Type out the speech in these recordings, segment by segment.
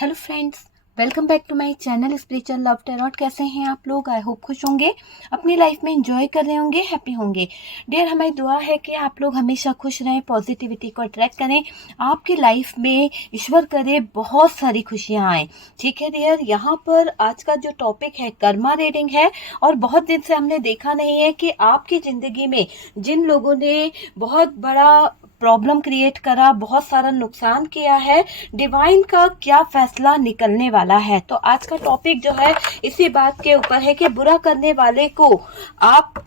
Hello friends, welcome back to my channel spiritual love tarot. कैसे हैं आप लोग? आई होप खुश होंगे, अपनी लाइफ में एंजॉय कर रहे होंगे, हैप्पी होंगे। डियर, हमारी दुआ है कि आप लोग हमेशा खुश रहें, पॉजिटिविटी को अट्रैक्ट करें, आपकी लाइफ में ईश्वर करे बहुत सारी खुशियां आए। ठीक है डियर, यहाँ पर आज का जो टॉपिक है कर्मा रीडिंग है। और बहुत दिन से हमने देखा नहीं है कि आपकी जिंदगी में जिन लोगों ने बहुत बड़ा प्रॉब्लम क्रिएट करा, बहुत सारा नुकसान किया है, डिवाइन का क्या फैसला निकलने वाला है। तो आज का टॉपिक जो है इसी बात के ऊपर है कि बुरा करने वाले को आप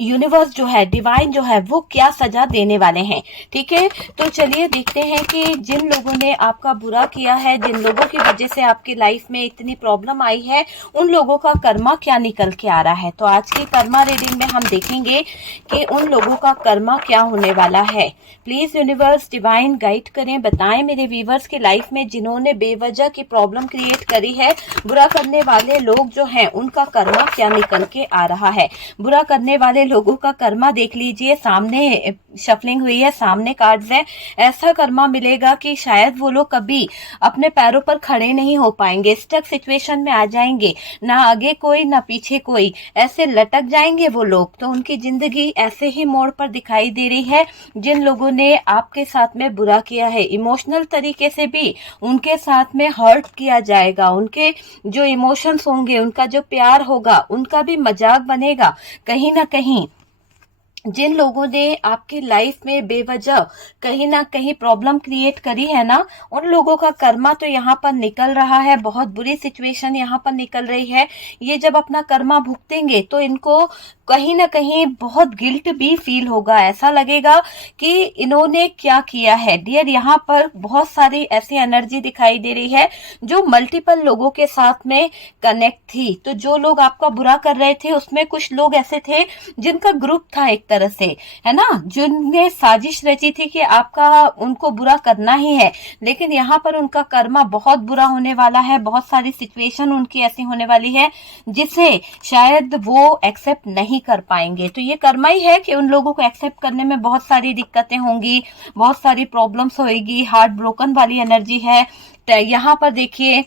यूनिवर्स जो है, डिवाइन जो है, वो क्या सजा देने वाले हैं। ठीक है, तो चलिए देखते हैं कि जिन लोगों ने आपका बुरा किया है, जिन लोगों की वजह से आपकी लाइफ में इतनी प्रॉब्लम आई है, उन लोगों का कर्मा क्या निकल के आ रहा है। तो आज की कर्मा रीडिंग में हम देखेंगे कि उन लोगों का कर्मा क्या होने वाला है। प्लीज यूनिवर्स डिवाइन गाइड करें, बताएं मेरे व्यूवर्स की लाइफ में जिन्होंने बेवजह की प्रॉब्लम क्रिएट करी है, बुरा करने वाले लोग जो हैं उनका कर्मा क्या निकल के आ रहा है। बुरा करने वाले लोगों का कर्मा देख लीजिए, सामने शफलिंग हुई है, सामने कार्ड्स हैं। ऐसा कर्मा मिलेगा कि शायद वो लोग कभी अपने पैरों पर खड़े नहीं हो पाएंगे, स्टक सिचुएशन में आ जाएंगे, ना आगे कोई ना पीछे कोई, ऐसे लटक जाएंगे वो लोग। तो उनकी जिंदगी ऐसे ही मोड़ पर दिखाई दे रही है। जिन लोगों ने आपके साथ में बुरा किया है, इमोशनल तरीके से भी उनके साथ में हर्ट किया जाएगा, उनके जो इमोशंस होंगे, उनका जो प्यार होगा, उनका भी मजाक बनेगा कहीं ना कहीं। जिन लोगों ने आपकी लाइफ में बेवजह कहीं ना कहीं प्रॉब्लम क्रिएट करी है ना, उन लोगों का कर्मा तो यहाँ पर निकल रहा है। बहुत बुरी सिचुएशन यहाँ पर निकल रही है। ये जब अपना कर्मा भुगतेंगे तो इनको कहीं ना कहीं बहुत गिल्ट भी फील होगा, ऐसा लगेगा कि इन्होंने क्या किया है। डियर, यहाँ पर बहुत सारी ऐसी एनर्जी दिखाई दे रही है जो मल्टीपल लोगों के साथ में कनेक्ट थी। तो जो लोग आपका बुरा कर रहे थे उसमें कुछ लोग ऐसे थे जिनका ग्रुप था एक तरह से, है ना, जिनने साजिश रची थी कि आपका उनको बुरा करना ही है। लेकिन यहाँ पर उनका कर्मा बहुत बुरा होने वाला है। बहुत सारी सिचुएशन उनकी ऐसी होने वाली है जिसे शायद वो एक्सेप्ट नहीं कर पाएंगे। तो ये कर्मा ही है कि उन लोगों को एक्सेप्ट करने में बहुत सारी दिक्कतें होंगी, बहुत सारी प्रॉब्लम्स होगी, हार्ट ब्रोकन वाली एनर्जी है। यहाँ पर देखिए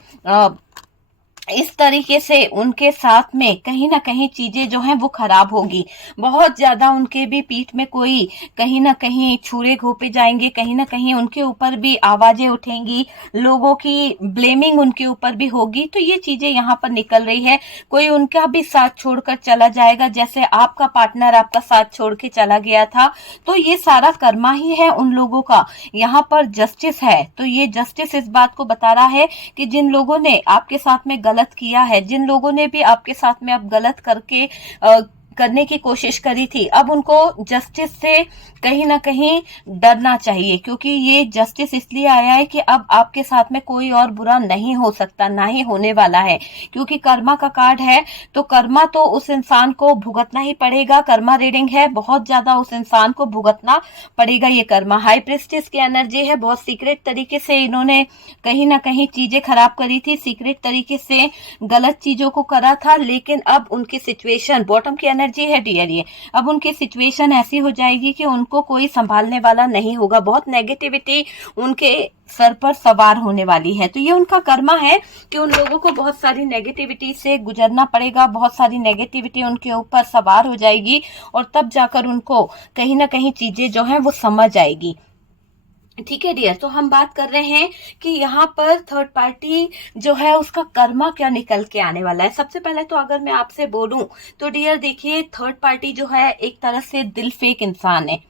इस तरीके से उनके साथ में कहीं ना कहीं चीजें जो हैं वो खराब होगी। बहुत ज्यादा उनके भी पीठ में कोई कहीं ना कहीं छुरे घोंपे जाएंगे, कहीं ना कहीं उनके ऊपर भी आवाजें उठेंगी, लोगों की ब्लेमिंग उनके ऊपर भी होगी। तो ये चीजें यहाँ पर निकल रही है। कोई उनका भी साथ छोड़कर चला जाएगा, जैसे आपका पार्टनर आपका साथ छोड़ के चला गया था। तो ये सारा कर्मा ही है उन लोगों का। यहाँ पर जस्टिस है, तो ये जस्टिस इस बात को बता रहा है कि जिन लोगों ने आपके साथ में गलत किया है, जिन लोगों ने भी आपके साथ में अब गलत करके करने की कोशिश करी थी, अब उनको जस्टिस से कहीं ना कहीं डरना चाहिए। क्योंकि ये जस्टिस इसलिए आया है कि अब आपके साथ में कोई और बुरा नहीं हो सकता, ना ही होने वाला है। क्योंकि कर्मा का कार्ड है, तो कर्मा तो उस इंसान को भुगतना ही पड़ेगा। कर्मा रीडिंग है, बहुत ज्यादा उस इंसान को भुगतना पड़ेगा ये कर्मा। हाई प्रिस्टेस की एनर्जी है, बहुत सीक्रेट तरीके से इन्होंने कहीं ना कहीं चीजें खराब करी थी, सीक्रेट तरीके से गलत चीजों को करा था। लेकिन अब उनकी सिचुएशन, बॉटम की एनर्जी है डियर, ये अब उनकी सिचुएशन ऐसी हो जाएगी कि उनको कोई संभालने वाला नहीं होगा। बहुत नेगेटिविटी उनके सर पर सवार होने वाली है। तो ये उनका कर्मा है कि उन लोगों को बहुत सारी नेगेटिविटी से गुजरना पड़ेगा, बहुत सारी नेगेटिविटी उनके ऊपर सवार हो जाएगी, और तब जाकर उनको कहीं ना कहीं चीजें जो है वो समझ आएगी। ठीक है डियर, तो हम बात कर रहे हैं कि यहाँ पर थर्ड पार्टी जो है उसका कर्मा क्या निकल के आने वाला है। सबसे पहले तो अगर मैं आपसे बोलूं तो डियर देखिए, थर्ड पार्टी जो है एक तरह से दिल फेक इंसान है।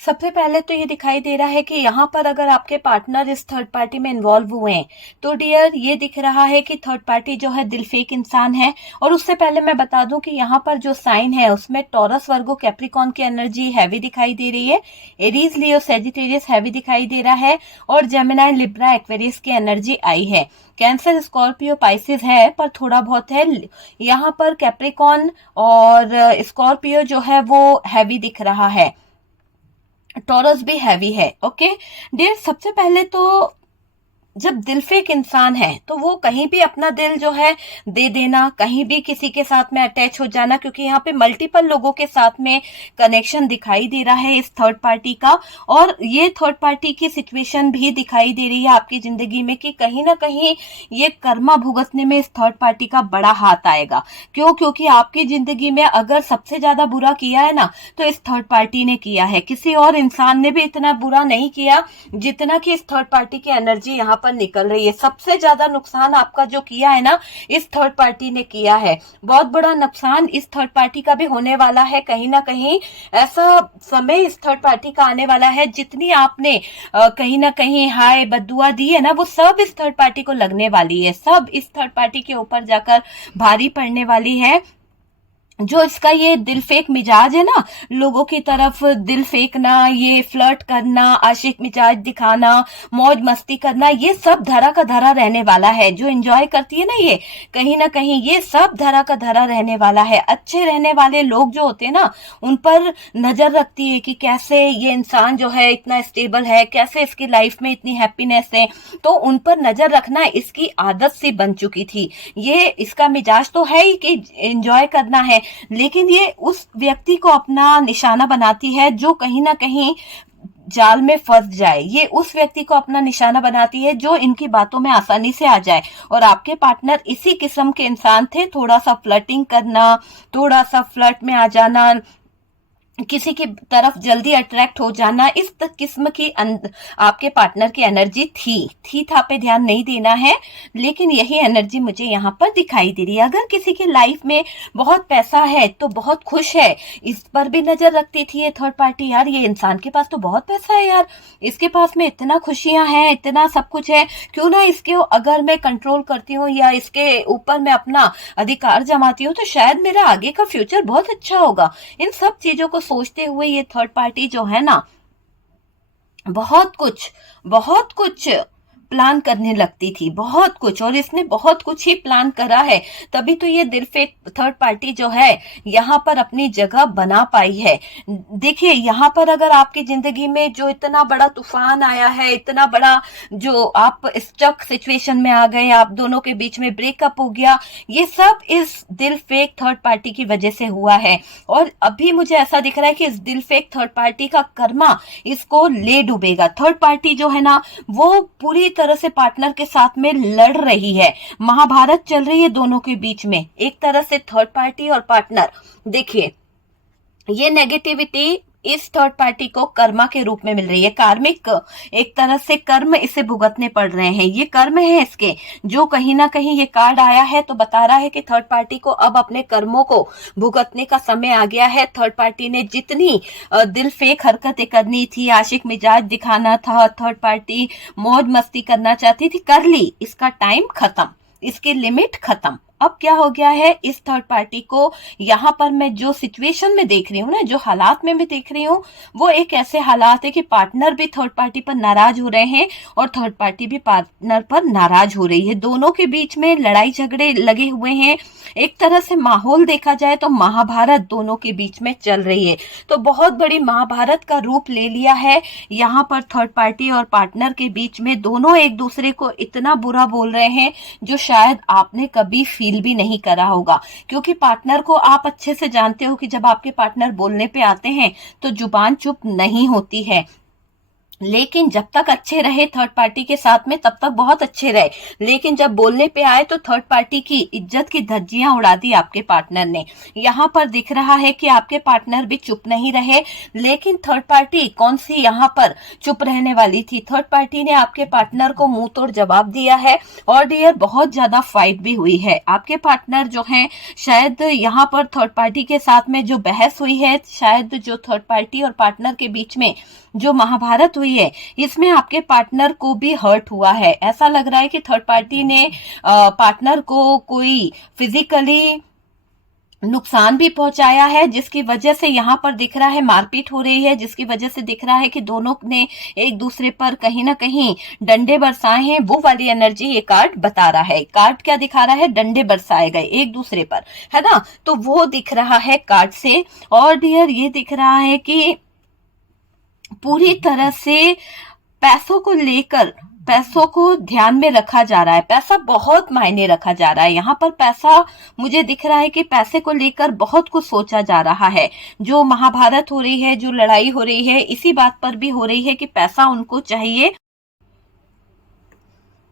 सबसे पहले तो ये दिखाई दे रहा है कि यहाँ पर अगर आपके पार्टनर इस थर्ड पार्टी में इन्वॉल्व हुए हैं तो डियर ये दिख रहा है कि थर्ड पार्टी जो है दिल फेक इंसान है। और उससे पहले मैं बता दूं कि यहाँ पर जो साइन है उसमें टॉरस, वर्गो, कैप्रिकॉन की एनर्जी हैवी दिखाई दे रही है, एरीज, लियो, सेजिटेरियस हैवी दिखाई दे रहा है, और जेमिनाई, लिब्रा, एक्वेरियस की एनर्जी आई है। कैंसर, स्कॉर्पियो, पाइसिस है पर थोड़ा बहुत है। यहाँ पर कैप्रिकॉन और स्कॉर्पियो जो है वो हैवी दिख रहा है, टॉरस भी हैवी है। ओके डियर, सबसे पहले तो जब दिल फेक इंसान है तो वो कहीं भी अपना दिल जो है दे देना, कहीं भी किसी के साथ में अटैच हो जाना, क्योंकि यहाँ पे मल्टीपल लोगों के साथ में कनेक्शन दिखाई दे रहा है इस थर्ड पार्टी का। और ये थर्ड पार्टी की सिचुएशन भी दिखाई दे रही है आपकी जिंदगी में कि कहीं ना कहीं ये कर्मा भुगतने में इस थर्ड पार्टी का बड़ा हाथ आएगा। क्यों? क्योंकि आपकी जिंदगी में अगर सबसे ज्यादा बुरा किया है ना तो इस थर्ड पार्टी ने किया है। किसी और इंसान ने भी इतना बुरा नहीं किया जितना कि इस थर्ड पार्टी की एनर्जी यहाँ पर निकल रही है। सबसे ज्यादा नुकसान आपका जो किया है ना इस थर्ड पार्टी ने किया है। बहुत बड़ा नुकसान इस थर्ड पार्टी का भी होने वाला है। कहीं ना कहीं ऐसा समय इस थर्ड पार्टी का आने वाला है, जितनी आपने कहीं ना कहीं हाय बद्दुआ दी है ना वो सब इस थर्ड पार्टी को लगने वाली है, सब इस थर्ड पार्टी के ऊपर जाकर भारी पड़ने वाली है। जो इसका ये दिल फेक मिजाज है ना, लोगों की तरफ दिल फेंकना, ये फ्लर्ट करना, आशिक मिजाज दिखाना, मौज मस्ती करना, ये सब धरा का धरा रहने वाला है। जो एंजॉय करती है ना ये, कहीं ना कहीं ये सब धरा का धरा रहने वाला है। अच्छे रहने वाले लोग जो होते हैं ना उन पर नजर रखती है कि कैसे ये इंसान जो है इतना स्टेबल है, कैसे इसकी लाइफ में इतनी हैप्पीनेस है, तो उन पर नजर रखना इसकी आदत सी बन चुकी थी। ये इसका मिजाज तो है ही कि एंजॉय करना है, लेकिन ये उस व्यक्ति को अपना निशाना बनाती है जो कहीं ना कहीं जाल में फंस जाए। ये उस व्यक्ति को अपना निशाना बनाती है जो इनकी बातों में आसानी से आ जाए। और आपके पार्टनर इसी किस्म के इंसान थे, थोड़ा सा फ्लर्टिंग करना, थोड़ा सा फ्लर्ट में आ जाना, किसी की तरफ जल्दी अट्रैक्ट हो जाना, इस किस्म की आपके पार्टनर की एनर्जी थी था पे ध्यान नहीं देना है, लेकिन यही एनर्जी मुझे यहाँ पर दिखाई दे रही है। अगर किसी की लाइफ में बहुत पैसा है तो बहुत खुश है, इस पर भी नजर रखती थी ये थर्ड पार्टी। यार ये इंसान के पास तो बहुत पैसा है यार, इसके पास में इतना खुशियां हैं, इतना सब कुछ है, क्यों ना इसके अगर मैं कंट्रोल करती हूँ या इसके ऊपर मैं अपना अधिकार जमाती हूँ तो शायद मेरा आगे का फ्यूचर बहुत अच्छा होगा। इन सब चीजों को सोचते हुए ये थर्ड पार्टी जो है ना बहुत कुछ प्लान करने लगती थी, बहुत कुछ, और इसने बहुत कुछ ही प्लान करा है। तभी तो ये दिल फेक थर्ड पार्टी जो है यहाँ पर अपनी जगह बना पाई है। देखिए यहाँ पर अगर आपकी जिंदगी में जो इतना बड़ा तूफान आया है, इतना बड़ा जो आप स्टक सिचुएशन में आ गए, आप दोनों के बीच में ब्रेकअप हो गया, ये सब इस दिल फेक थर्ड पार्टी की वजह से हुआ है। और अभी मुझे ऐसा दिख रहा है कि इस दिल फेक थर्ड पार्टी का कर्मा इसको ले डूबेगा। थर्ड पार्टी जो है ना वो पूरी तरह से पार्टनर के साथ में लड़ रही है, महाभारत चल रही है दोनों के बीच में, एक तरह से थर्ड पार्टी और पार्टनर। देखिए ये नेगेटिविटी इस थर्ड पार्टी को कर्मा के रूप में मिल रही है, कार्मिक एक तरह से कर्म इसे भुगतने पड़ रहे हैं। ये कर्म है इसके, जो कहीं ना कहीं ये कार्ड आया है तो बता रहा है कि थर्ड पार्टी को अब अपने कर्मों को भुगतने का समय आ गया है। थर्ड पार्टी ने जितनी दिल फेक हरकतें करनी थी, आशिक मिजाज दिखाना था, थर्ड पार्टी मौज मस्ती करना चाहती थी, कर ली। इसका टाइम खत्म, इसकी लिमिट खत्म। अब क्या हो गया है इस थर्ड पार्टी को, यहाँ पर मैं जो सिचुएशन में देख रही हूँ ना, जो हालात में मैं देख रही हूँ, वो एक ऐसे हालात है कि पार्टनर भी थर्ड पार्टी पर नाराज हो रहे हैं और थर्ड पार्टी भी पार्टनर पर नाराज हो रही है। दोनों के बीच में लड़ाई झगड़े लगे हुए हैं। एक तरह से माहौल देखा जाए तो महाभारत दोनों के बीच में चल रही है, तो बहुत बड़ी महाभारत का रूप ले लिया है यहाँ पर थर्ड पार्टी और पार्टनर के बीच में। दोनों एक दूसरे को इतना बुरा बोल रहे हैं जो शायद आपने कभी फील भी नहीं करा होगा, क्योंकि पार्टनर को आप अच्छे से जानते हो कि जब आपके पार्टनर बोलने पे आते हैं तो जुबान चुप नहीं होती है। लेकिन जब तक अच्छे रहे थर्ड पार्टी के साथ में तब तक बहुत अच्छे रहे, लेकिन जब बोलने पे आए तो थर्ड पार्टी की इज्जत की धज्जियां उड़ा दी आपके पार्टनर ने। यहाँ पर दिख रहा है कि आपके पार्टनर भी चुप नहीं रहे, लेकिन थर्ड पार्टी कौन सी यहाँ पर चुप रहने वाली थी। थर्ड पार्टी ने आपके पार्टनर को मुंह तोड़ जवाब दिया है और डियर बहुत ज्यादा फाइट भी हुई है। आपके पार्टनर जो है शायद यहाँ पर थर्ड पार्टी के साथ में जो बहस हुई है, शायद जो थर्ड पार्टी और पार्टनर के बीच में जो महाभारत हुई है, इसमें आपके पार्टनर को भी हर्ट हुआ है। ऐसा लग रहा है कि थर्ड पार्टी ने पार्टनर को कोई फिजिकली नुकसान भी पहुंचाया है, जिसकी वजह से यहाँ पर दिख रहा है मारपीट हो रही है, जिसकी वजह से दिख रहा है कि दोनों ने एक दूसरे पर कहीं ना कहीं डंडे बरसाए हैं। वो वाली एनर्जी ये कार्ड बता रहा है। कार्ड क्या दिखा रहा है? डंडे बरसाए गए एक दूसरे पर, है ना, तो वो दिख रहा है कार्ड से। और डियर ये दिख रहा है कि पूरी तरह से पैसों को लेकर पैसों को ध्यान में रखा जा रहा है, पैसा बहुत मायने रखा जा रहा है। यहाँ पर पैसा मुझे दिख रहा है कि पैसे को लेकर बहुत कुछ सोचा जा रहा है। जो महाभारत हो रही है, जो लड़ाई हो रही है, इसी बात पर भी हो रही है कि पैसा उनको चाहिए।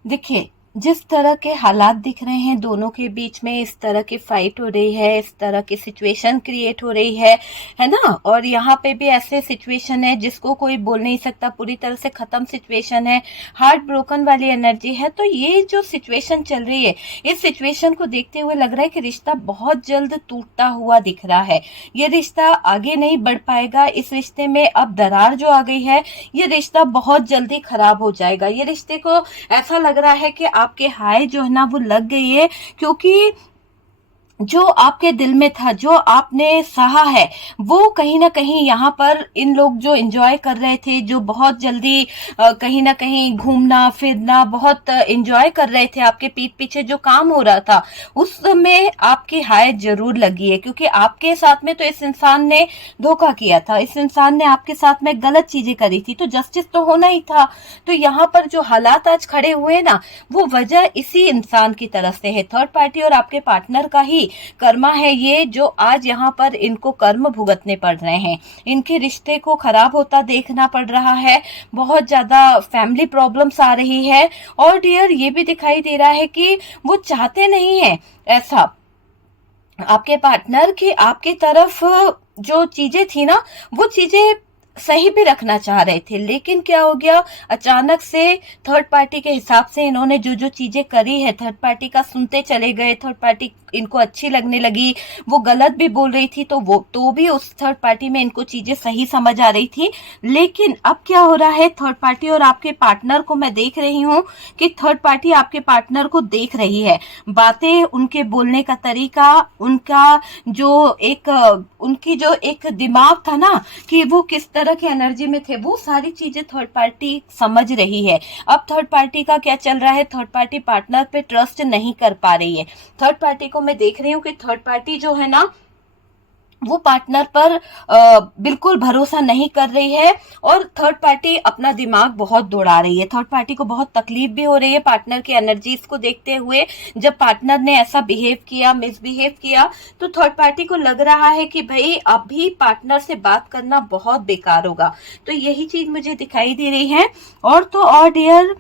देखिए, जिस तरह के हालात दिख रहे हैं दोनों के बीच में, इस तरह की फाइट हो रही है, इस तरह की सिचुएशन क्रिएट हो रही है ना। और यहाँ पे भी ऐसे सिचुएशन है जिसको कोई बोल नहीं सकता, पूरी तरह से खत्म सिचुएशन है, हार्ट ब्रोकन वाली एनर्जी है। तो ये जो सिचुएशन चल रही है, इस सिचुएशन को देखते हुए लग रहा है कि रिश्ता बहुत जल्द टूटता हुआ दिख रहा है। ये रिश्ता आगे नहीं बढ़ पाएगा। इस रिश्ते में अब दरार जो आ गई है, ये रिश्ता बहुत जल्दी खराब हो जाएगा। ये रिश्ते को ऐसा लग रहा है कि आपके हाय जो है ना वो लग गई है, क्योंकि जो आपके दिल में था, जो आपने सहा है, वो कहीं ना कहीं यहाँ पर इन लोग जो एंजॉय कर रहे थे, जो बहुत जल्दी कहीं ना कहीं घूमना फिरना बहुत एंजॉय कर रहे थे, आपके पीठ पीछे जो काम हो रहा था, उस समय आपकी हाय जरूर लगी है। क्योंकि आपके साथ में तो इस इंसान ने धोखा किया था, इस इंसान ने आपके साथ में गलत चीजें करी थी, तो जस्टिस तो होना ही था। तो यहाँ पर जो हालात आज खड़े हुए ना, वो वजह इसी इंसान की तरफ से है। थर्ड पार्टी और आपके पार्टनर का ही कर्मा है ये, जो आज यहाँ पर इनको कर्म भुगतने पड़ रहे हैं। इनके रिश्ते को खराब होता देखना पड़ रहा है, बहुत ज्यादा फैमिली प्रॉब्लम्स आ रही है। और डियर, ये भी दिखाई दे रहा है कि वो चाहते नहीं है ऐसा आपके पार्टनर की आपकी तरफ जो चीजें थी ना, वो चीजें सही भी रखना चाह रहे थे। लेकिन क्या हो गया, अचानक से थर्ड पार्टी के हिसाब से इन्होंने जो जो चीजें करी है, थर्ड पार्टी का सुनते चले गए। थर्ड पार्टी इनको अच्छी लगने लगी, वो गलत भी बोल रही थी तो भी उस थर्ड पार्टी में इनको चीजें सही समझ आ रही थी। लेकिन अब क्या हो रहा है, थर्ड पार्टी और आपके पार्टनर को मैं देख रही हूँ कि थर्ड पार्टी आपके पार्टनर को देख रही है। बातें, उनके बोलने का तरीका, उनकी जो एक दिमाग था ना कि वो किस तरह की एनर्जी में थे, वो सारी चीजें थर्ड पार्टी समझ रही है। अब थर्ड पार्टी का क्या चल रहा है, थर्ड पार्टी पार्टनर पे ट्रस्ट नहीं कर पा रही है। थर्ड पार्टी को मैं देख रही हूँ कि थर्ड पार्टी जो है ना, वो पार्टनर पर बिल्कुल भरोसा नहीं कर रही है। और थर्ड पार्टी अपना दिमाग बहुत दौड़ा रही है। थर्ड पार्टी को बहुत तकलीफ भी हो रही है पार्टनर की एनर्जीज को देखते हुए। जब पार्टनर ने ऐसा बिहेव किया, मिसबिहेव किया, तो थर्ड पार्टी को लग रहा है कि भाई अभी पार्टनर से बात करना बहुत बेकार होगा। तो यही चीज मुझे दिखाई दे रही है। और तो और डियर,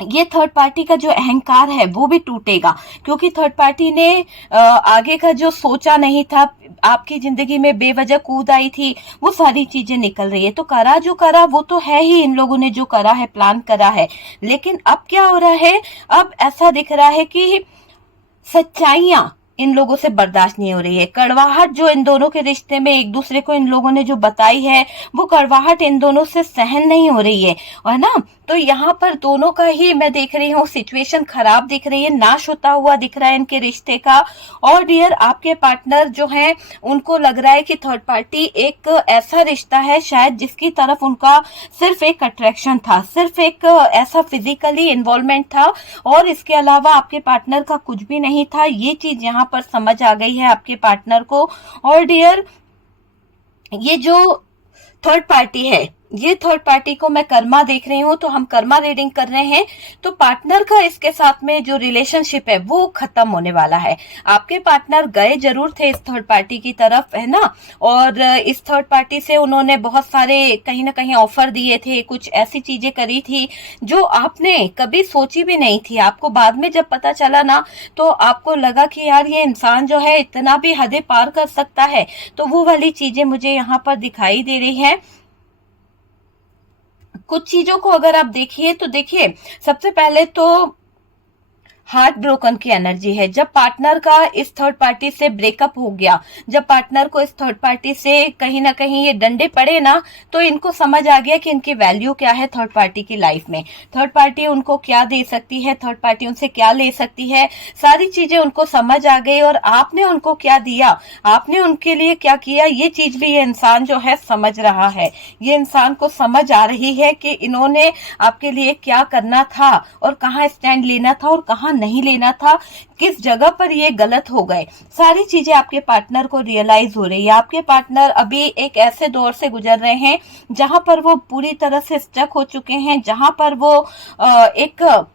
ये थर्ड पार्टी का जो अहंकार है वो भी टूटेगा, क्योंकि थर्ड पार्टी ने आगे का जो सोचा नहीं था, आपकी जिंदगी में बेवजह कूद आई थी, वो सारी चीजें निकल रही है। तो करा जो करा वो तो है ही, इन लोगों ने जो करा है, प्लान करा है। लेकिन अब क्या हो रहा है, अब ऐसा दिख रहा है कि सच्चाइयां इन लोगों से बर्दाश्त नहीं हो रही है। कड़वाहट जो इन दोनों के रिश्ते में एक दूसरे को इन लोगों ने जो बताई है, वो कड़वाहट इन दोनों से सहन नहीं हो रही है ना। तो यहाँ पर दोनों का ही मैं देख रही हूँ सिचुएशन खराब दिख रही है, नाश होता हुआ दिख रहा है इनके रिश्ते का। और डियर, आपके पार्टनर जो है, उनको लग रहा है कि थर्ड पार्टी एक ऐसा रिश्ता है शायद जिसकी तरफ उनका सिर्फ एक अट्रैक्शन था, सिर्फ एक ऐसा फिजिकली इन्वॉल्वमेंट था, और इसके अलावा आपके पार्टनर का कुछ भी नहीं था। ये चीज यहाँ पर समझ आ गई है आपके पार्टनर को। और डियर, ये जो थर्ड पार्टी है, ये थर्ड पार्टी को मैं कर्मा देख रही हूँ, तो हम कर्मा रीडिंग कर रहे हैं। तो पार्टनर का इसके साथ में जो रिलेशनशिप है वो खत्म होने वाला है। आपके पार्टनर गए जरूर थे इस थर्ड पार्टी की तरफ, है ना, और इस थर्ड पार्टी से उन्होंने बहुत सारे कहीं ना कहीं ऑफर दिए थे, कुछ ऐसी चीजें करी थी जो आपने कभी सोची भी नहीं थी। आपको बाद में जब पता चला ना, तो आपको लगा कि यार ये इंसान जो है इतना भी हदें पार कर सकता है। तो वो वाली चीजें मुझे यहाँ पर दिखाई दे रही है। कुछ चीजों को अगर आप देखिए तो देखिए, सबसे पहले तो हार्ट ब्रोकन की एनर्जी है। जब पार्टनर का इस थर्ड पार्टी से ब्रेकअप हो गया, जब पार्टनर को इस थर्ड पार्टी से कहीं ना कहीं ये डंडे पड़े ना, तो इनको समझ आ गया कि इनकी वैल्यू क्या है थर्ड पार्टी की लाइफ में। थर्ड पार्टी उनको क्या दे सकती है, थर्ड पार्टी उनसे क्या ले सकती है, सारी चीजें उनको समझ आ गई। और आपने उनको क्या दिया, आपने उनके लिए क्या किया, ये चीज भी ये इंसान जो है समझ रहा है। ये इंसान को समझ आ रही है कि इन्होंने आपके लिए क्या करना था और कहाँ स्टैंड लेना था और कहाँ नहीं लेना था, किस जगह पर ये गलत हो गए, सारी चीजें आपके पार्टनर को रियलाइज हो रही है। आपके पार्टनर अभी एक ऐसे दौर से गुजर रहे हैं जहां पर वो पूरी तरह से स्टक हो चुके हैं, जहां पर वो एक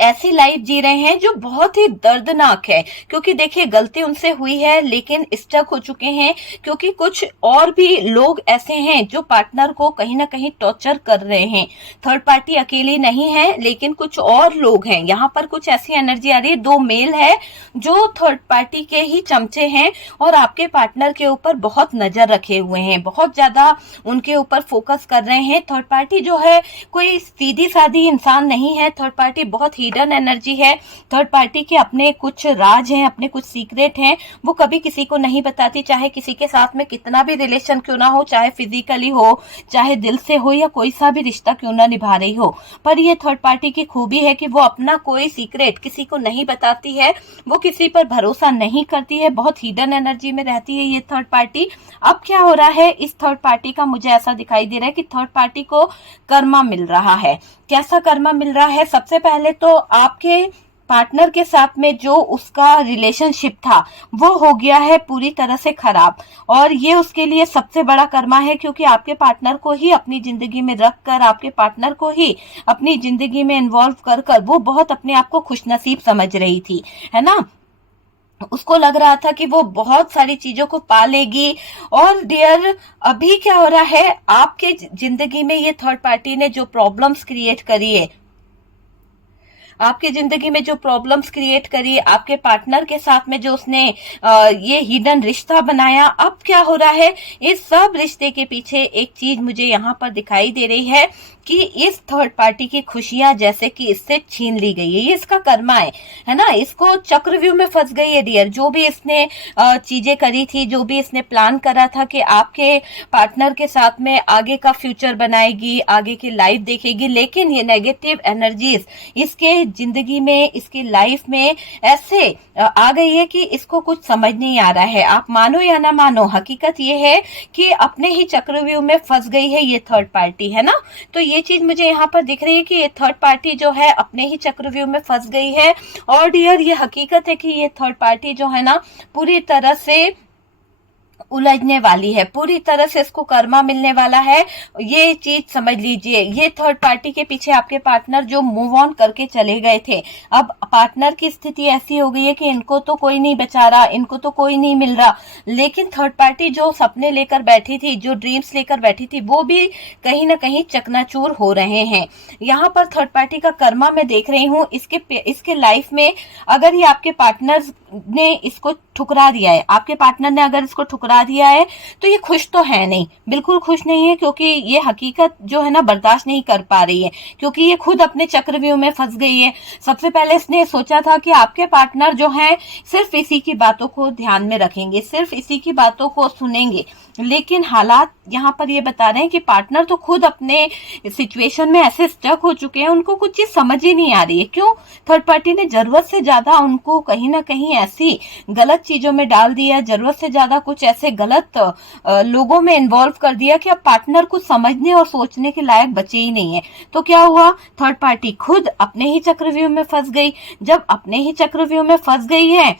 ऐसी लाइफ जी रहे हैं जो बहुत ही दर्दनाक है। क्योंकि देखिए, गलती उनसे हुई है लेकिन स्टक हो चुके हैं, क्योंकि कुछ और भी लोग ऐसे हैं जो पार्टनर को कहीं ना कहीं टॉर्चर कर रहे हैं। थर्ड पार्टी अकेली नहीं है, लेकिन कुछ और लोग हैं। यहाँ पर कुछ ऐसी एनर्जी आ रही है, दो मेल है जो थर्ड पार्टी के ही चमचे हैं और आपके पार्टनर के ऊपर बहुत नजर रखे हुए हैं, बहुत ज्यादा उनके ऊपर फोकस कर रहे हैं। थर्ड पार्टी जो है कोई सीधी सादी इंसान नहीं है, थर्ड पार्टी बहुत हिडन एनर्जी है। थर्ड पार्टी के अपने कुछ राज हैं, अपने कुछ सीक्रेट हैं, वो कभी किसी को नहीं बताती, चाहे किसी के साथ में कितना भी रिलेशन क्यों ना हो, चाहे फिजिकली हो, चाहे दिल से हो, या कोई सा भी रिश्ता क्यों ना निभा रही हो। पर ये थर्ड पार्टी की खूबी है कि वो अपना कोई सीक्रेट किसी को नहीं बताती है, वो किसी पर भरोसा नहीं करती है, बहुत हिडन एनर्जी में रहती है ये थर्ड पार्टी। अब क्या हो रहा है, इस थर्ड पार्टी का मुझे ऐसा दिखाई दे रहा है कि थर्ड पार्टी को कर्मा मिल रहा है। कैसा कर्मा मिल रहा है? सबसे पहले तो आपके पार्टनर के साथ में जो उसका रिलेशनशिप था वो हो गया है पूरी तरह से खराब, और ये उसके लिए सबसे बड़ा कर्मा है, क्योंकि आपके पार्टनर को ही अपनी जिंदगी में रखकर, आपके पार्टनर को ही अपनी जिंदगी में इन्वॉल्व कर कर वो बहुत अपने आप को खुशनसीब समझ रही थी, है ना। उसको लग रहा था कि वो बहुत सारी चीजों को पा लेगी। और डियर, अभी क्या हो रहा है, आपके जिंदगी में ये थर्ड पार्टी ने जो प्रॉब्लम्स क्रिएट करी है, आपकी जिंदगी में जो प्रॉब्लम्स क्रिएट करी, आपके पार्टनर के साथ में जो उसने ये हिडन रिश्ता बनाया, अब क्या हो रहा है, इस सब रिश्ते के पीछे एक चीज मुझे यहाँ पर दिखाई दे रही है कि इस थर्ड पार्टी की खुशियां जैसे कि इससे छीन ली गई है। ये इसका कर्मा है ना। इसको चक्रव्यूह में फंस गई है डियर। जो भी इसने चीजें करी थी, जो भी इसने प्लान करा था कि आपके पार्टनर के साथ में आगे का फ्यूचर बनाएगी, आगे की लाइफ देखेगी, लेकिन ये नेगेटिव एनर्जीज इसके जिंदगी में, इसकी लाइफ में ऐसे आ गई है कि इसको कुछ समझ नहीं आ रहा है। आप मानो या ना मानो, हकीकत ये है कि अपने ही चक्रव्यूह में फंस गई है ये थर्ड पार्टी, है ना। तो ये चीज मुझे यहाँ पर दिख रही है कि ये थर्ड पार्टी जो है अपने ही चक्रव्यूह में फंस गई है। और डियर, ये हकीकत है कि ये थर्ड पार्टी जो है ना पूरी तरह से उलझने वाली है, पूरी तरह से इसको कर्मा मिलने वाला है। ये चीज समझ लीजिए। ये थर्ड पार्टी के पीछे आपके पार्टनर जो मूव ऑन करके चले गए थे, अब पार्टनर की स्थिति ऐसी हो गई है कि इनको तो कोई नहीं बचा रहा, इनको तो कोई नहीं मिल रहा, लेकिन थर्ड पार्टी जो सपने लेकर बैठी थी, जो ड्रीम्स लेकर बैठी थी, वो भी कहीं ना कहीं चकनाचूर हो रहे हैं। यहाँ पर थर्ड पार्टी का कर्मा मैं देख रही हूँ इसके लाइफ में। अगर ये आपके पार्टनर ने इसको ठुकरा दिया है, आपके पार्टनर ने अगर इसको ठुकरा दिया है, तो ये खुश तो है नहीं, बिल्कुल खुश नहीं है, क्योंकि ये हकीकत जो है ना बर्दाश्त नहीं कर पा रही है, क्योंकि ये खुद अपने चक्रव्यूह में फंस गई है। सबसे पहले इसने सोचा था कि आपके पार्टनर जो है सिर्फ इसी की बातों को ध्यान में रखेंगे, सिर्फ इसी की बातों को सुनेंगे, लेकिन हालात यहाँ पर ये बता रहे हैं कि पार्टनर तो खुद अपने सिचुएशन में ऐसे स्टक हो चुके हैं, उनको कुछ चीज समझ ही नहीं आ रही है। क्यों? थर्ड पार्टी ने जरूरत से ज्यादा उनको कहीं ना कहीं ऐसी गलत चीजों में डाल दिया, जरूरत से ज्यादा कुछ ऐसे गलत लोगों में इन्वॉल्व कर दिया कि अब पार्टनर कुछ समझने और सोचने के लायक बचे ही नहीं है। तो क्या हुआ, थर्ड पार्टी खुद अपने ही चक्रव्यूह में फंस गई। जब अपने ही चक्रव्यूह में फंस गई है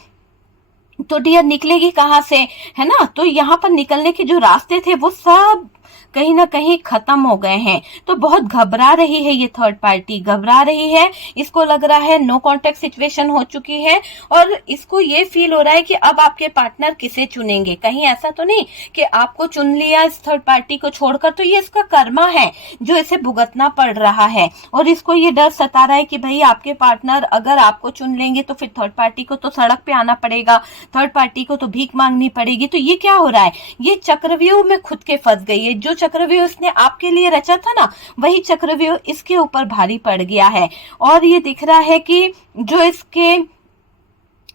तो डियर निकलेगी कहां से, है ना। तो यहाँ पर निकलने के जो रास्ते थे वो सब कहीं ना कहीं खत्म हो गए हैं। तो बहुत घबरा रही है ये थर्ड पार्टी, घबरा रही है। इसको लग रहा है नो कॉन्टेक्ट सिचुएशन हो चुकी है, और इसको ये फील हो रहा है कि अब आपके पार्टनर किसे चुनेंगे। कहीं ऐसा तो नहीं कि आपको चुन लिया इस थर्ड पार्टी को छोड़कर, तो ये इसका कर्मा है जो इसे भुगतना पड़ रहा है। और इसको ये डर सता रहा है कि भाई आपके पार्टनर अगर आपको चुन लेंगे तो फिर थर्ड पार्टी को तो सड़क पे आना पड़ेगा, थर्ड पार्टी को तो भीख मांगनी पड़ेगी। तो ये क्या हो रहा है, ये चक्रव्यूह में खुद के फंस गई है। जो चक्रव्यूह इसने आपके लिए रचा था ना, वही चक्रव्यूह इसके ऊपर भारी पड़ गया है। और ये दिख रहा है कि जो इसके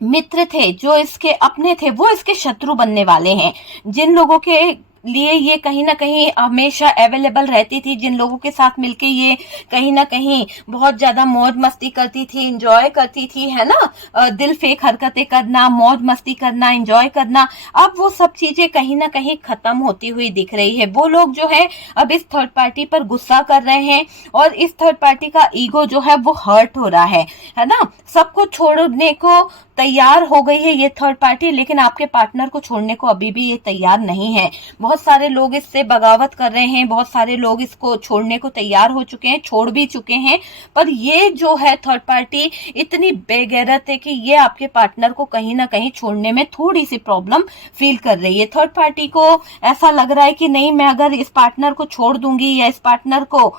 मित्र थे, जो इसके अपने थे, वो इसके शत्रु बनने वाले हैं। जिन लोगों के लिए ये कहीं ना कहीं हमेशा अवेलेबल रहती थी, जिन लोगों के साथ मिलके ये कहीं ना कहीं बहुत ज्यादा मौज मस्ती करती थी, इंजॉय करती थी, है ना, दिल फेक हरकतें करना, मौज मस्ती करना, इंजॉय करना, अब वो सब चीजें कहीं ना कहीं खत्म होती हुई दिख रही है। वो लोग जो है अब इस थर्ड पार्टी पर गुस्सा कर रहे हैं और इस थर्ड पार्टी का ईगो जो है वो हर्ट हो रहा है ना, सबको छोड़ने को तैयार हो गई है ये थर्ड पार्टी, लेकिन आपके पार्टनर को छोड़ने को अभी भी ये तैयार नहीं है। बहुत सारे लोग इससे बगावत कर रहे हैं, बहुत सारे लोग इसको छोड़ने को तैयार हो चुके हैं, छोड़ भी चुके हैं, पर ये जो है थर्ड पार्टी इतनी बेगैरत है कि ये आपके पार्टनर को कहीं ना कहीं छोड़ने में थोड़ी सी प्रॉब्लम फील कर रही है। थर्ड पार्टी को ऐसा लग रहा है कि नहीं, मैं अगर इस पार्टनर को छोड़ दूंगी या इस पार्टनर को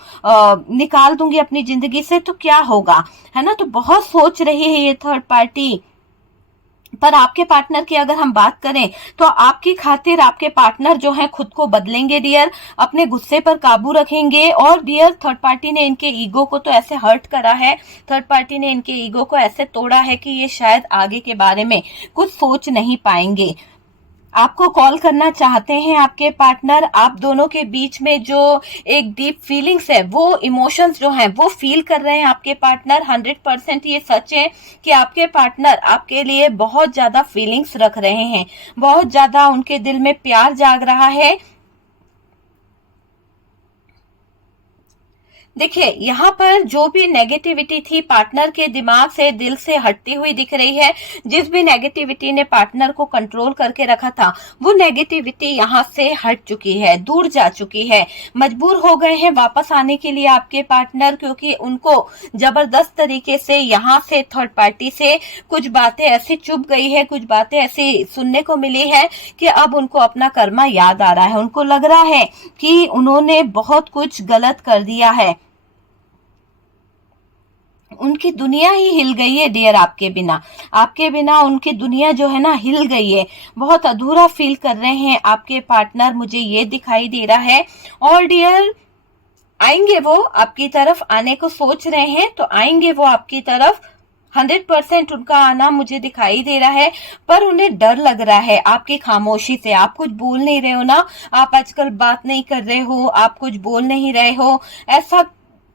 निकाल दूंगी अपनी जिंदगी से तो क्या होगा, है ना, तो बहुत सोच रही है ये थर्ड पार्टी। पर आपके पार्टनर की अगर हम बात करें तो आपकी खातिर आपके पार्टनर जो है खुद को बदलेंगे डियर, अपने गुस्से पर काबू रखेंगे। और डियर थर्ड पार्टी ने इनके ईगो को तो ऐसे हर्ट करा है, थर्ड पार्टी ने इनके ईगो को ऐसे तोड़ा है कि ये शायद आगे के बारे में कुछ सोच नहीं पाएंगे। आपको कॉल करना चाहते हैं आपके पार्टनर, आप दोनों के बीच में जो एक डीप फीलिंग्स है, वो इमोशंस जो हैं वो फील कर रहे हैं आपके पार्टनर। 100% ये सच है कि आपके पार्टनर आपके लिए बहुत ज्यादा फीलिंग्स रख रहे हैं, बहुत ज्यादा उनके दिल में प्यार जाग रहा है। देखिए यहाँ पर जो भी नेगेटिविटी थी पार्टनर के दिमाग से, दिल से हटती हुई दिख रही है। जिस भी नेगेटिविटी ने पार्टनर को कंट्रोल करके रखा था वो नेगेटिविटी यहाँ से हट चुकी है, दूर जा चुकी है। मजबूर हो गए हैं वापस आने के लिए आपके पार्टनर, क्योंकि उनको जबरदस्त तरीके से यहाँ से थर्ड पार्टी से कुछ बातें ऐसी चुभ गई है, कुछ बातें ऐसी सुनने को मिली है कि अब उनको अपना कर्मा याद आ रहा है। उनको लग रहा है कि उन्होंने बहुत कुछ गलत कर दिया है, उनकी दुनिया ही हिल गई है डियर। आपके बिना उनकी दुनिया जो है ना हिल गई है, बहुत अधूरा फील कर रहे हैं आपके पार्टनर, मुझे ये दिखाई दे रहा है। और डियर आएंगे, वो आपकी तरफ आने को सोच रहे हैं तो आएंगे वो आपकी तरफ, 100% उनका आना मुझे दिखाई दे रहा है। पर उन्हें डर लग रहा है आपकी खामोशी से, आप कुछ बोल नहीं रहे हो ना, आप आजकल बात नहीं कर रहे हो, आप कुछ बोल नहीं रहे हो, ऐसा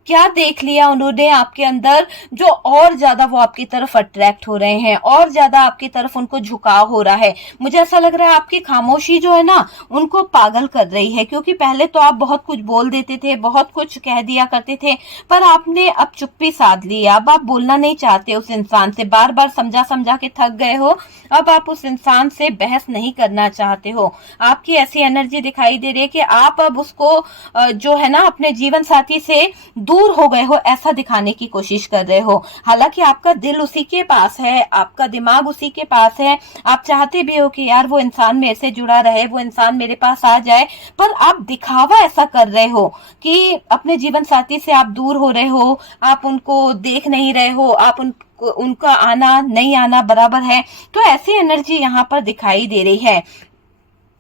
क्या देख लिया उन्होंने आपके अंदर जो और ज्यादा वो आपकी तरफ अट्रैक्ट हो रहे हैं, और ज्यादा आपकी तरफ उनको झुकाव हो रहा है। मुझे ऐसा लग रहा है आपकी खामोशी जो है ना उनको पागल कर रही है, क्योंकि पहले तो आप बहुत कुछ बोल देते थे, बहुत कुछ कह दिया करते थे, पर आपने अब चुप्पी साध ली। अब आप बोलना नहीं चाहते उस इंसान से, बार बार समझा समझा के थक गए हो, अब आप उस इंसान से बहस नहीं करना चाहते हो। आपकी ऐसी एनर्जी दिखाई दे रही है कि आप अब उसको जो है ना अपने जीवन साथी से दूर हो गए हो, ऐसा दिखाने की कोशिश कर रहे हो। हालांकि आपका दिल उसी के पास है, आपका दिमाग उसी के पास है, आप चाहते भी हो कि यार वो इंसान मेरे से जुड़ा रहे, वो इंसान मेरे पास आ जाए, पर आप दिखावा ऐसा कर रहे हो कि अपने जीवन साथी से आप दूर हो रहे हो, आप उनको देख नहीं रहे हो, आप उनका आना नहीं आना बराबर है। तो ऐसी एनर्जी यहाँ पर दिखाई दे रही है।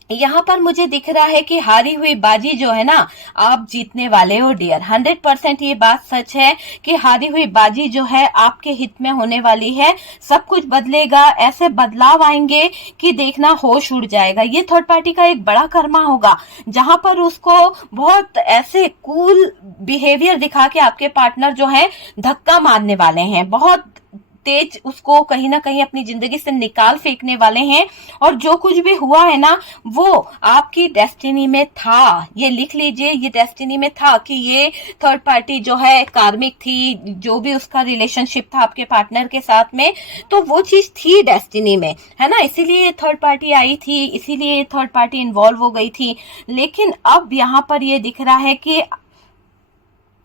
यहाँ पर मुझे दिख रहा है कि हारी हुई बाजी जो है ना आप जीतने वाले हो डियर। 100% ये बात सच है कि हारी हुई बाजी जो है आपके हित में होने वाली है। सब कुछ बदलेगा, ऐसे बदलाव आएंगे कि देखना होश उड़ जाएगा। ये थर्ड पार्टी का एक बड़ा कर्मा होगा जहां पर उसको बहुत ऐसे कूल बिहेवियर दिखा के आपके पार्टनर जो है धक्का मारने वाले हैं, बहुत तेज उसको कहीं ना कहीं अपनी जिंदगी से निकाल फेंकने वाले हैं। और जो कुछ भी हुआ है ना वो आपकी डेस्टिनी में था, ये लिख लीजिए, ये डेस्टिनी में था कि ये थर्ड पार्टी जो है कार्मिक थी, जो भी उसका रिलेशनशिप था आपके पार्टनर के साथ में, तो वो चीज थी डेस्टिनी में, है ना, इसीलिए थर्ड पार्टी आई थी, इसीलिए थर्ड पार्टी इन्वॉल्व हो गई थी। लेकिन अब यहाँ पर ये दिख रहा है कि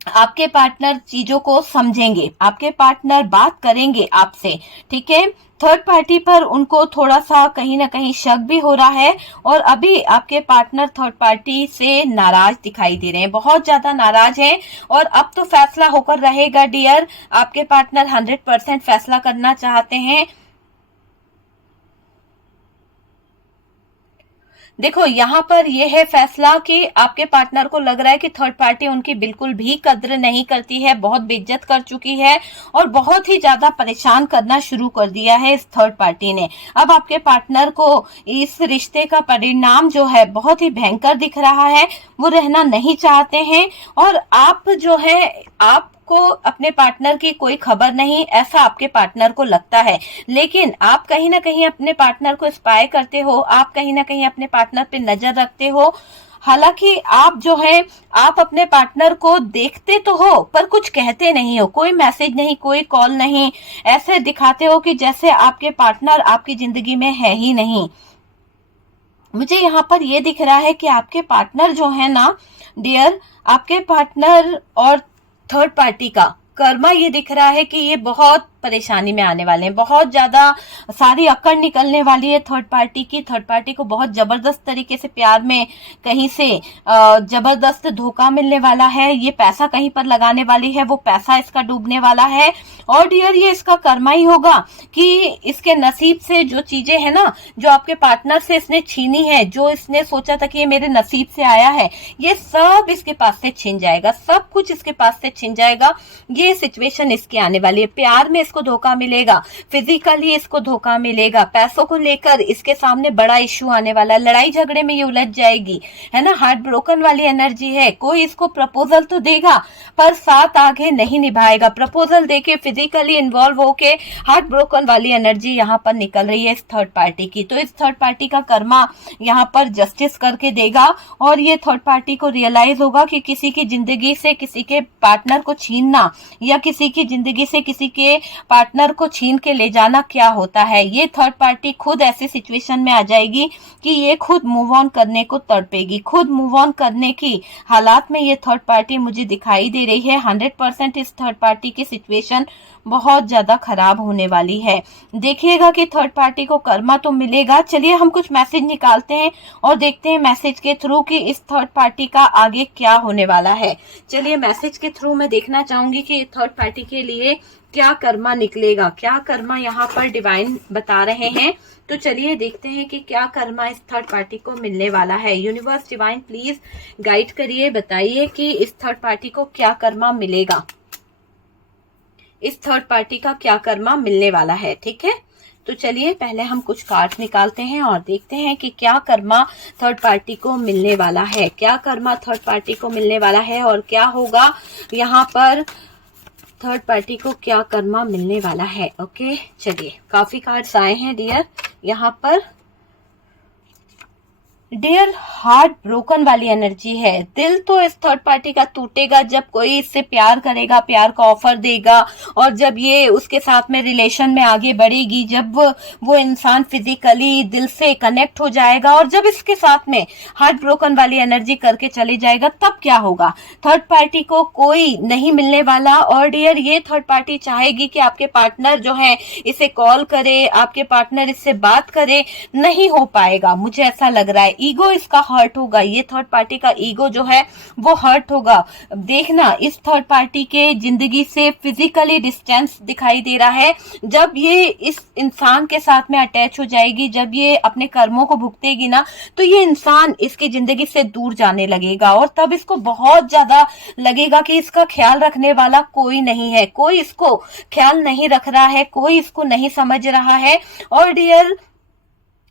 आपके पार्टनर चीजों को समझेंगे, आपके पार्टनर बात करेंगे आपसे, ठीक है। थर्ड पार्टी पर उनको थोड़ा सा कहीं ना कहीं शक भी हो रहा है, और अभी आपके पार्टनर थर्ड पार्टी से नाराज दिखाई दे रहे हैं, बहुत ज्यादा नाराज हैं। और अब तो फैसला होकर रहेगा डियर, आपके पार्टनर 100% फैसला करना चाहते हैं। देखो यहाँ पर ये है फैसला कि आपके पार्टनर को लग रहा है कि थर्ड पार्टी उनकी बिल्कुल भी कद्र नहीं करती है, बहुत बेइज्जत कर चुकी है और बहुत ही ज्यादा परेशान करना शुरू कर दिया है इस थर्ड पार्टी ने। अब आपके पार्टनर को इस रिश्ते का परिणाम जो है बहुत ही भयंकर दिख रहा है, वो रहना नहीं चाहते हैं और आप जो है आप को अपने पार्टनर की कोई खबर नहीं, ऐसा आपके पार्टनर को लगता है। लेकिन आप कहीं ना कहीं अपने पार्टनर को स्पाई करते हो, आप कहीं ना कहीं अपने पार्टनर पे नजर रखते हो। हालांकि आप जो है आप अपने पार्टनर को देखते तो हो पर कुछ कहते नहीं हो, कोई मैसेज नहीं, कोई कॉल नहीं, ऐसे दिखाते हो कि जैसे आपके पार्टनर आपकी जिंदगी में है ही नहीं। मुझे यहाँ पर ये दिख रहा है कि आपके पार्टनर जो है ना डियर, आपके पार्टनर और थर्ड पार्टी का कर्मा ये दिख रहा है कि ये बहुत परेशानी में आने वाले हैं, बहुत ज्यादा सारी अकड़ निकलने वाली है थर्ड पार्टी की। थर्ड पार्टी को बहुत जबरदस्त तरीके से प्यार में कहीं से जबरदस्त धोखा मिलने वाला है, ये पैसा कहीं पर लगाने वाली है, वो पैसा इसका डूबने वाला है। और डियर ये इसका कर्मा ही होगा कि इसके नसीब से जो चीजें है ना, जो आपके पार्टनर से इसने छीनी है, जो इसने सोचा था कि ये मेरे नसीब से आया है, ये सब इसके पास से छिन जाएगा, सब कुछ इसके पास से छिन जाएगा। ये सिचुएशन इसकी आने वाली है। प्यार में इसको धोखा मिलेगा, फिजिकली इसको धोखा मिलेगा, पैसों को लेकर इसके सामने बड़ा इश्यू आने वाला है, लड़ाई झगड़े में ये उलझ जाएगी, है ना। हार्ट ब्रोकन वाली एनर्जी है। कोई इसको प्रपोजल तो देगा पर साथ आगे नहीं निभाएगा, प्रपोजल देके फिजिकली इन्वॉल्व होके हार्ट ब्रोकन वाली एनर्जी यहाँ पर निकल रही है इस थर्ड पार्टी की। तो इस थर्ड पार्टी का कर्मा यहाँ पर जस्टिस करके देगा और ये थर्ड पार्टी को रियलाइज होगा कि किसी की जिंदगी से किसी के पार्टनर को छीनना या किसी की जिंदगी से किसी के पार्टनर को छीन के ले जाना क्या होता है। ये थर्ड पार्टी खुद ऐसी सिचुएशन में आ जाएगी कि ये खुद मूव ऑन करने को तड़पेगी, खुद मूव ऑन करने की हालात में ये थर्ड पार्टी मुझे दिखाई दे रही है। 100% इस थर्ड पार्टी की सिचुएशन बहुत ज्यादा खराब होने वाली है। देखिएगा कि थर्ड पार्टी को कर्मा तो मिलेगा। चलिए हम कुछ मैसेज निकालते हैं और देखते हैं मैसेज के थ्रू कि इस थर्ड पार्टी का आगे क्या होने वाला है। चलिए मैसेज के थ्रू मैं देखना चाहूंगी कि थर्ड पार्टी के लिए क्या कर्मा निकलेगा, क्या कर्मा यहाँ पर डिवाइन बता रहे हैं। तो चलिए देखते हैं कि क्या कर्मा इस थर्ड पार्टी को मिलने वाला है। यूनिवर्स डिवाइन प्लीज गाइड करिए, बताइए कि इस थर्ड पार्टी को क्या कर्मा मिलेगा, इस थर्ड पार्टी का क्या कर्मा मिलने वाला है। ठीक है, तो चलिए पहले हम कुछ कार्ड्स निकालते हैं और देखते हैं कि क्या कर्मा थर्ड पार्टी को मिलने वाला है, क्या कर्मा थर्ड पार्टी को मिलने वाला है और क्या होगा यहाँ पर थर्ड पार्टी को क्या कर्मा मिलने वाला है। ओके चलिए, काफी कार्ड्स आए हैं डियर यहाँ पर। डियर हार्ट ब्रोकन वाली एनर्जी है। दिल तो इस थर्ड पार्टी का टूटेगा जब कोई इससे प्यार करेगा, प्यार का ऑफर देगा और जब ये उसके साथ में रिलेशन में आगे बढ़ेगी, जब वो इंसान फिजिकली दिल से कनेक्ट हो जाएगा और जब इसके साथ में हार्ट ब्रोकन वाली एनर्जी करके चले जाएगा, तब क्या होगा। थर्ड पार्टी को कोई नहीं मिलने वाला और डियर ये थर्ड पार्टी चाहेगी कि आपके पार्टनर जो है इसे कॉल करे, आपके पार्टनर इससे बात करे, नहीं हो पाएगा। मुझे ऐसा लग रहा है ईगो इसका हर्ट होगा, ये थर्ड पार्टी का ईगो जो है वो हर्ट होगा। देखना इस थर्ड पार्टी के जिंदगी से फिजिकली डिस्टेंस दिखाई दे रहा है। जब ये इस इंसान के साथ में अटैच हो जाएगी, जब ये अपने कर्मों को भुगतेगी ना, तो ये इंसान इसकी जिंदगी से दूर जाने लगेगा और तब इसको बहुत ज्यादा लगेगा कि इसका ख्याल रखने वाला कोई नहीं है, कोई इसको ख्याल नहीं रख रहा है, कोई इसको नहीं समझ रहा है। और डियर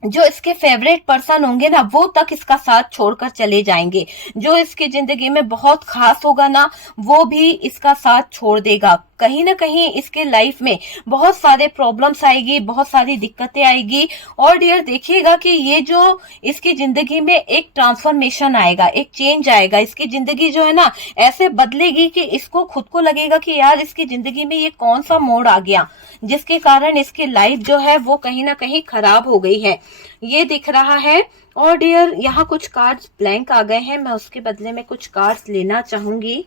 जो इसके फेवरेट पर्सन होंगे ना, वो तक इसका साथ छोड़कर चले जाएंगे। जो इसकी जिंदगी में बहुत खास होगा ना, वो भी इसका साथ छोड़ देगा। कहीं ना कहीं इसके लाइफ में बहुत सारे प्रॉब्लम्स आएगी, बहुत सारी दिक्कतें आएगी। और डियर देखिएगा कि ये जो इसकी जिंदगी में एक ट्रांसफॉर्मेशन आएगा, एक चेंज आएगा। इसकी जिंदगी जो है ना ऐसे बदलेगी कि इसको खुद को लगेगा कि यार इसकी जिंदगी में ये कौन सा मोड़ आ गया जिसके कारण इसकी लाइफ जो है वो कहीं ना कहीं खराब हो गई है, ये दिख रहा है। और डियर यहाँ कुछ कार्ड्स ब्लैंक आ गए हैं, मैं उसके बदले में कुछ कार्ड्स लेना चाहूंगी।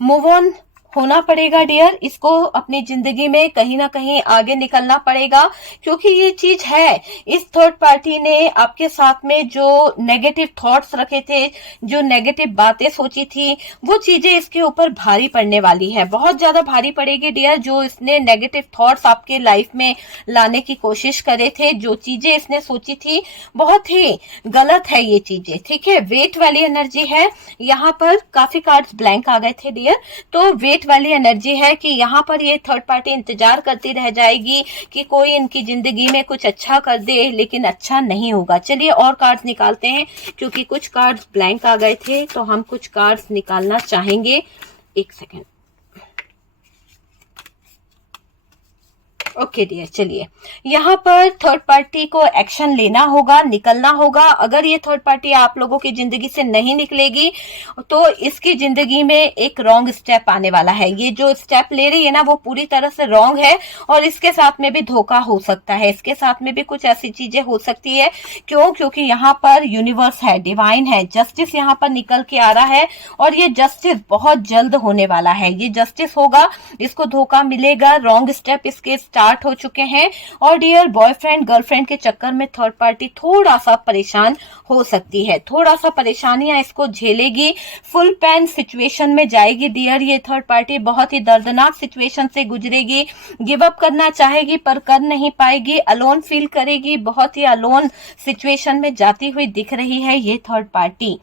मूव ऑन होना पड़ेगा डियर, इसको अपनी जिंदगी में कहीं ना कहीं आगे निकलना पड़ेगा, क्योंकि ये चीज है, इस थर्ड पार्टी ने आपके साथ में जो नेगेटिव थॉट्स रखे थे, जो नेगेटिव बातें सोची थी, वो चीजें इसके ऊपर भारी पड़ने वाली है, बहुत ज्यादा भारी पड़ेगी डियर। जो इसने नेगेटिव थॉट्स आपके लाइफ में लाने की कोशिश करे थे, जो चीजें इसने सोची थी, बहुत ही गलत है ये चीजें, ठीक है। वेट वाली एनर्जी है, यहाँ पर काफी कार्ड्स ब्लैंक आ गए थे डियर, तो वेट वाली एनर्जी है कि यहाँ पर ये थर्ड पार्टी इंतजार करती रह जाएगी कि कोई इनकी जिंदगी में कुछ अच्छा कर दे, लेकिन अच्छा नहीं होगा। चलिए और कार्ड्स निकालते हैं, क्योंकि कुछ कार्ड्स ब्लैंक आ गए थे, तो हम कुछ कार्ड्स निकालना चाहेंगे। एक सेकेंड। ओके डियर, चलिए यहाँ पर थर्ड पार्टी को एक्शन लेना होगा, निकलना होगा। अगर ये थर्ड पार्टी आप लोगों की जिंदगी से नहीं निकलेगी तो इसकी जिंदगी में एक रॉन्ग स्टेप आने वाला है। ये जो स्टेप ले रही है ना, वो पूरी तरह से रॉन्ग है, और इसके साथ में भी धोखा हो सकता है, इसके साथ में भी कुछ ऐसी चीजें हो सकती है। क्यों? क्योंकि यहाँ पर यूनिवर्स है, डिवाइन है, जस्टिस यहाँ पर निकल के आ रहा है, और ये जस्टिस बहुत जल्द होने वाला है। ये जस्टिस होगा, इसको धोखा मिलेगा, रॉन्ग स्टेप इसके स्टार्ट हो चुके हैं। और डियर, बॉयफ्रेंड गर्लफ्रेंड के चक्कर में थर्ड पार्टी थोड़ा सा परेशान हो सकती है, थोड़ा सा परेशानियां इसको झेलेगी, फुल पैन सिचुएशन में जाएगी डियर। ये थर्ड पार्टी बहुत ही दर्दनाक सिचुएशन से गुजरेगी, गिव अप करना चाहेगी पर कर नहीं पाएगी, अलोन फील करेगी, बहुत ही अलोन सिचुएशन में जाती हुई दिख रही है ये थर्ड पार्टी।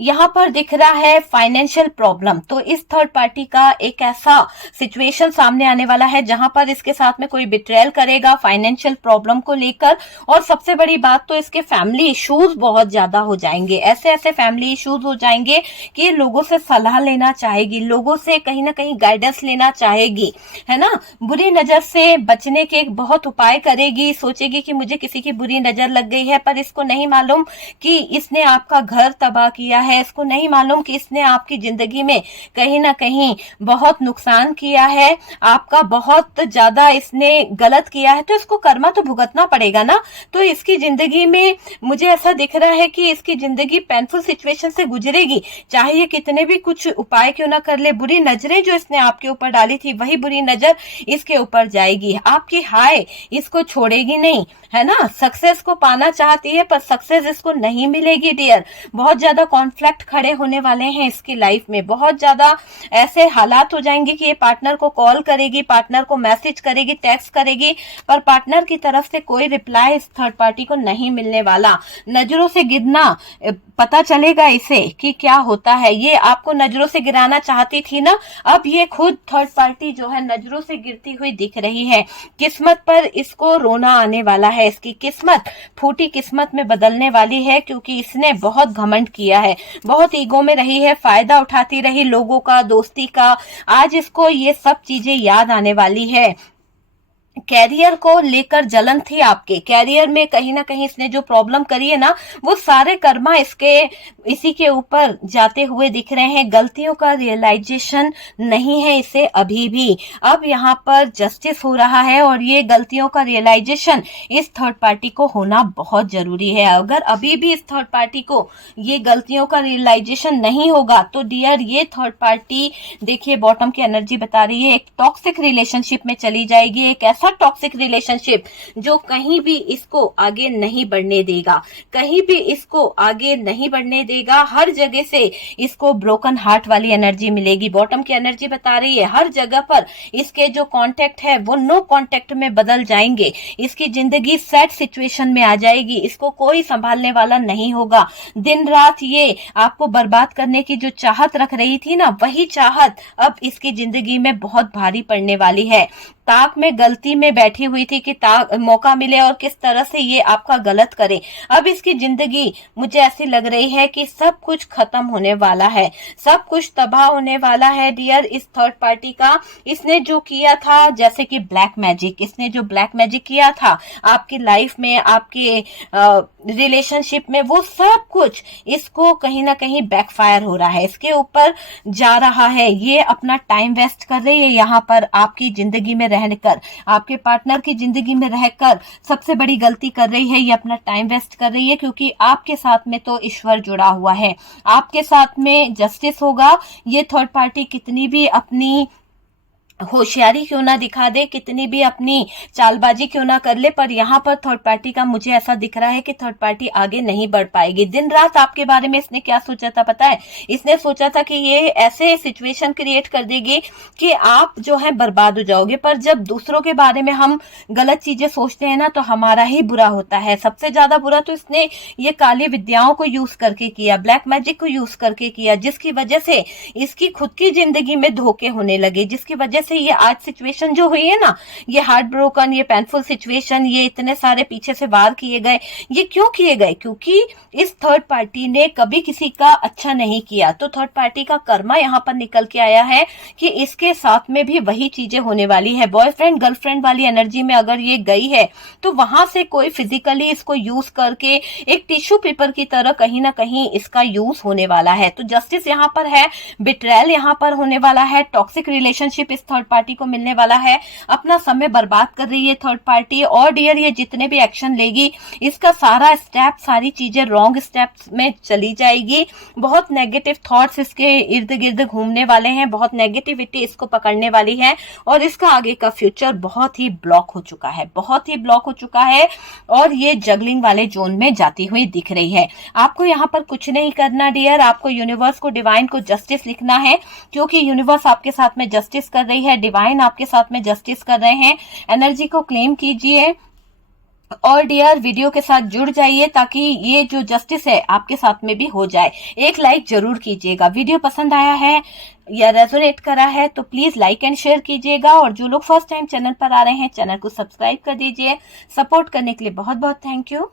यहाँ पर दिख रहा है फाइनेंशियल प्रॉब्लम, तो इस थर्ड पार्टी का एक ऐसा सिचुएशन सामने आने वाला है जहां पर इसके साथ में कोई बिट्रेयल करेगा फाइनेंशियल प्रॉब्लम को लेकर। और सबसे बड़ी बात तो इसके फैमिली इश्यूज बहुत ज्यादा हो जाएंगे, ऐसे ऐसे फैमिली इश्यूज हो जाएंगे कि ये लोगों से सलाह लेना चाहेगी, लोगों से कहीं ना कहीं गाइडेंस लेना चाहेगी, है ना। बुरी नजर से बचने के एक बहुत उपाय करेगी, सोचेगी कि मुझे किसी की बुरी नजर लग गई है, पर इसको नहीं मालूम कि इसने आपका घर तबाह किया है, इसको नहीं मालूम कि इसने आपकी जिंदगी में कहीं ना कहीं बहुत नुकसान किया है, आपका बहुत ज्यादा इसने गलत किया है, तो इसको कर्मा तो भुगतना पड़ेगा ना। तो इसकी जिंदगी में मुझे ऐसा दिख रहा है कि इसकी जिंदगी पेनफुल सिचुएशन से गुजरेगी, चाहे ये कितने भी कुछ उपाय क्यों ना कर ले। बुरी नजरें जो इसने आपके ऊपर डाली थी, वही बुरी नजर इसके ऊपर जाएगी, आपकी हाय इसको छोड़ेगी नहीं, है ना। सक्सेस को पाना चाहती है पर सक्सेस इसको नहीं मिलेगी डियर। बहुत ज्यादा कॉन्फ्लिक्ट खड़े होने वाले हैं इसकी लाइफ में, बहुत ज्यादा ऐसे हालात हो जाएंगे कि ये पार्टनर को कॉल करेगी, पार्टनर को मैसेज करेगी, टेक्स्ट करेगी, पर पार्टनर की तरफ से कोई रिप्लाई इस थर्ड पार्टी को नहीं मिलने वाला। नजरों से गिरना पता चलेगा इसे कि क्या होता है। ये आपको नजरों से गिराना चाहती थी ना, अब ये खुद थर्ड पार्टी जो है नजरों से गिरती हुई दिख रही है। किस्मत पर इसको रोना आने वाला है, इसकी किस्मत फूटी किस्मत में बदलने वाली है, क्योंकि इसने बहुत घमंड किया है, बहुत ईगो में रही है, फायदा उठाती रही लोगों का, दोस्ती का। आज इसको ये सब चीजें याद आने वाली है। कैरियर को लेकर जलन थी, आपके कैरियर में कहीं ना कहीं इसने जो प्रॉब्लम करी है ना, वो सारे कर्मा इसी के ऊपर जाते हुए दिख रहे हैं। गलतियों का रियलाइजेशन नहीं है इसे अभी भी। अब यहाँ पर जस्टिस हो रहा है, और ये गलतियों का रियलाइजेशन इस थर्ड पार्टी को होना बहुत जरूरी है। अगर अभी भी इस थर्ड पार्टी को ये गलतियों का रियलाइजेशन नहीं होगा तो डियर, ये थर्ड पार्टी देखिए बॉटम की एनर्जी बता रही है, एक टॉक्सिक रिलेशनशिप में चली जाएगी, एक ऐसा टॉक्सिक रिलेशनशिप जो कहीं भी इसको आगे नहीं बढ़ने देगा, कहीं भी इसको आगे नहीं बढ़ने देगा। हर जगह से इसको ब्रोकन हार्ट वाली एनर्जी मिलेगी। बॉटम की एनर्जी बता रही है हर जगह पर इसके जो कांटेक्ट है वो नो कांटेक्ट में बदल जाएंगे, इसकी जिंदगी सैड सिचुएशन में आ जाएगी, इसको कोई संभालने वाला नहीं होगा। दिन रात ये आपको बर्बाद करने की जो चाहत रख रही थी ना, वही चाहत अब इसकी जिंदगी में बहुत भारी पड़ने वाली है। ताक में गलती में बैठी हुई थी कि मौका मिले और किस तरह से ये आपका गलत करे। अब इसकी जिंदगी मुझे ऐसी लग रही है कि सब कुछ खत्म होने वाला है, सब कुछ तबाह होने वाला है डियर। इस थर्ड पार्टी का इसने जो किया था, जैसे कि ब्लैक मैजिक, इसने जो ब्लैक मैजिक किया था आपकी लाइफ में, आपके रिलेशनशिप में, वो सब कुछ इसको कहीं ना कहीं बैकफायर हो रहा है, इसके ऊपर जा रहा है। ये अपना टाइम वेस्ट कर रही है यहाँ पर आपकी जिंदगी में रहकर, आपके पार्टनर की जिंदगी में रहकर सबसे बड़ी गलती कर रही है, ये अपना टाइम वेस्ट कर रही है, क्योंकि आपके साथ में तो ईश्वर जुड़ा हुआ है, आपके साथ में जस्टिस होगा। ये थर्ड पार्टी कितनी भी अपनी होशियारी क्यों ना दिखा दे, कितनी भी अपनी चालबाजी क्यों ना कर ले, पर यहाँ पर थर्ड पार्टी का मुझे ऐसा दिख रहा है कि थर्ड पार्टी आगे नहीं बढ़ पाएगी। दिन रात आपके बारे में इसने क्या सोचा था पता है? इसने सोचा था कि ये ऐसे सिचुएशन क्रिएट कर देगी कि आप जो है बर्बाद हो जाओगे। पर जब दूसरों के बारे में हम गलत चीजें सोचते हैं ना, तो हमारा ही बुरा होता है। सबसे ज्यादा बुरा तो इसने ये काली विद्याओं को यूज करके किया, ब्लैक मैजिक को यूज करके किया, जिसकी वजह से इसकी खुद की जिंदगी में धोखे होने लगे, जिसकी वजह से ये आज सिचुएशन जो हुई है ना, ये हार्ट ब्रोकन, ये पेनफुल सिचुएशन, ये इतने सारे पीछे से वार किए गए, ये क्यों किए गए? क्योंकि इस थर्ड पार्टी ने कभी किसी का अच्छा नहीं किया। तो थर्ड पार्टी का कर्मा यहाँ पर निकल के आया है कि इसके साथ में भी वही चीजें होने वाली है। बॉयफ्रेंड गर्लफ्रेंड वाली एनर्जी में अगर ये गई है, तो वहां से कोई फिजिकली इसको यूज करके एक टिश्यू पेपर की तरह कहीं ना कहीं इसका यूज होने वाला है। तो जस्टिस यहाँ पर है, बिट्रेयल यहाँ पर होने वाला है, टॉक्सिक रिलेशनशिप इस थर्ड पार्टी को मिलने वाला है, अपना समय बर्बाद कर रही है थर्ड पार्टी। और डियर, ये जितने भी एक्शन लेगी, इसका सारा स्टेप, सारी चीजें रॉन्ग स्टेप्स में चली जाएगी। बहुत नेगेटिव थॉट्स इसके इर्द गिर्द घूमने वाले हैं, बहुत नेगेटिविटी इसको पकड़ने वाली है, और इसका आगे का फ्यूचर बहुत ही ब्लॉक हो चुका है, बहुत ही ब्लॉक हो चुका है, और ये जगलिंग वाले जोन में जाती हुई दिख रही है। आपको यहाँ पर कुछ नहीं करना डियर, आपको यूनिवर्स को, डिवाइन को जस्टिस लिखना है, क्योंकि यूनिवर्स आपके साथ में जस्टिस कर रही है, डिवाइन आपके साथ में जस्टिस कर रहे हैं। एनर्जी को क्लेम कीजिए और डियर वीडियो के साथ जुड़ जाइए, ताकि ये जो जस्टिस है आपके साथ में भी हो जाए। एक लाइक जरूर कीजिएगा। वीडियो पसंद आया है या रेजोनेट करा है तो प्लीज लाइक एंड शेयर कीजिएगा, और जो लोग फर्स्ट टाइम चैनल पर आ रहे हैं, चैनल को सब्सक्राइब कर दीजिए। सपोर्ट करने के लिए बहुत बहुत थैंक यू।